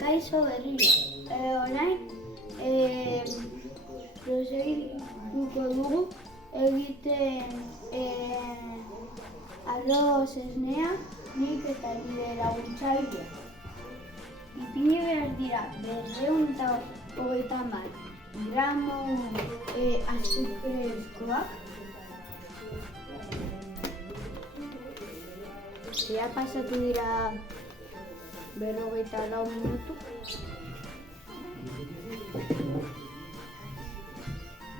Kaixo berriro. Orain, prosegituko dugu egiten arroz esnea, nik eta nire laguntzailea. Ipini behar dira 230 gramo azukrezkoak. Ja pasatu dira 44 minutu.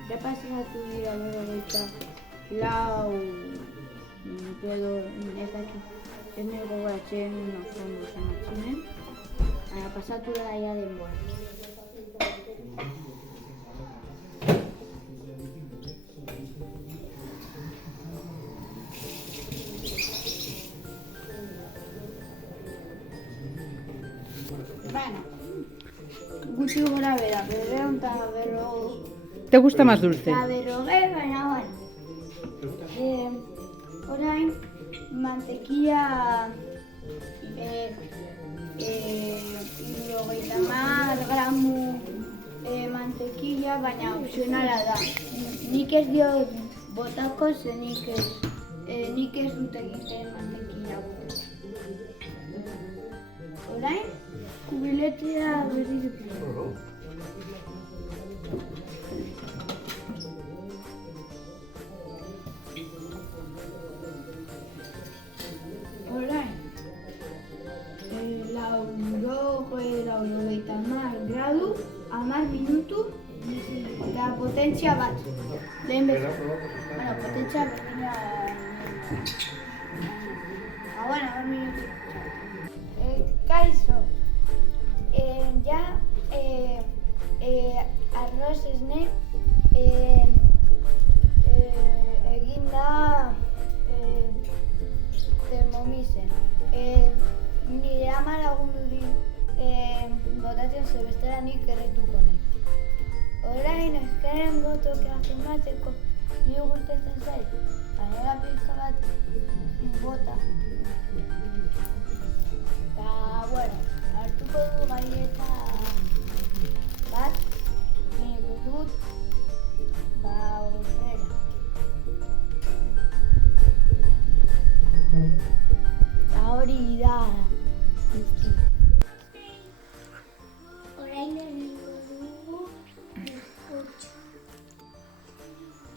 Ja pasatu dira 44 minutu edo ez dakit. Ez nahi gogoratzen oso ondo zenbatzen. Baina pasatu da ja denbora. Bueno, gutxi gora bera, 240. ¿Te gusta más dulce? Baina bueno. Orain, mantequilla 70 gramo mantequilla, baina opzionala da. Nik ez diot botako, ze nik ez dut egiten mantequilla bota. Orain, kubiletea berriz dut. Orain, 90 gradu, 10 minutu, eta potentzia bat. Lehen bezala. Bueno, potentzia berdina. Bueno, 10 minutu. Kaixo, ja arroz esne egin da Thermomixen. Nire ama lagundu dit botatzen ze bestela nik erretuko nahi. Orain ezkaren gotokia zenbateko nire gustatzen zait. Gainera pizka bat bota. Eta, bueno, hartuko du gaieta bat, nik dut, horrela. Eta hori da guzti. Orain egingo dugu bizkotxo.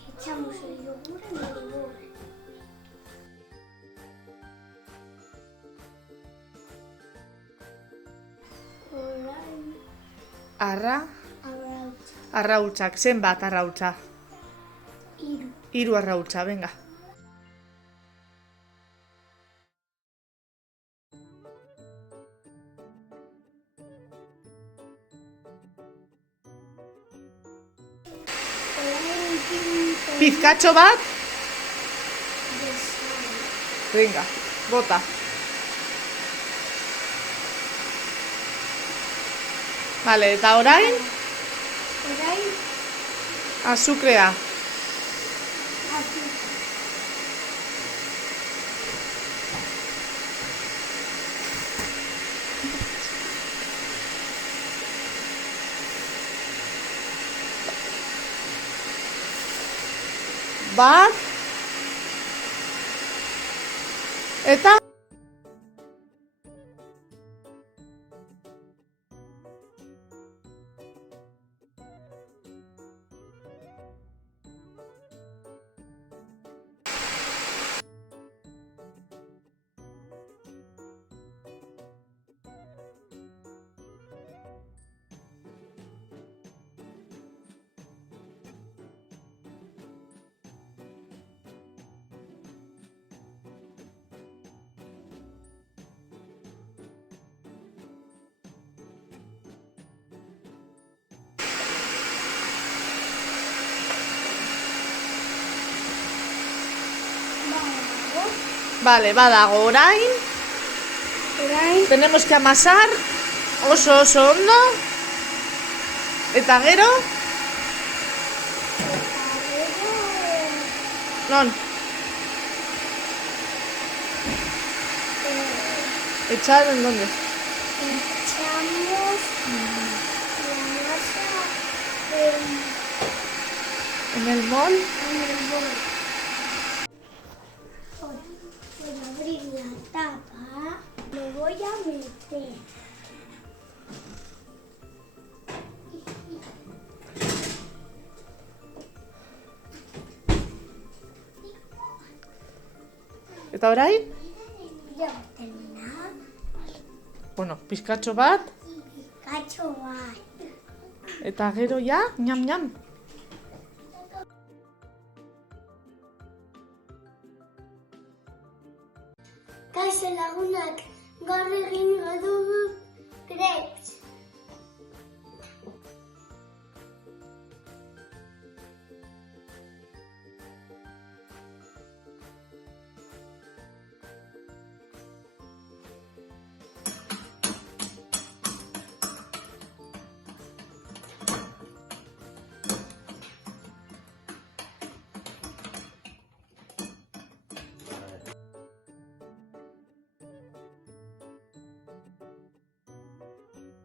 Echamos el yogur en el bol. Arrautxak, zenbat arrautxa? 3. 3 arrautxa, venga. Pizkatxo bat? Venga, bota. Vale, eta orain? Orain, Azukrea. Bat. Eta? Vale, badago orain. Tenemos que amasar oso ondo. Eta gero? Non? ¿Echar en dónde? Echamos la masa ¿En el mol? en el bol. Ahora voy a abrir la tapa. Lo voy a meter. Eta orain? Ya hemos terminado. Bueno, pizkatxo bat, Cacho bat. eta gero ja, ñam. Kaixo lagunak, gaur egingo dugu crepes.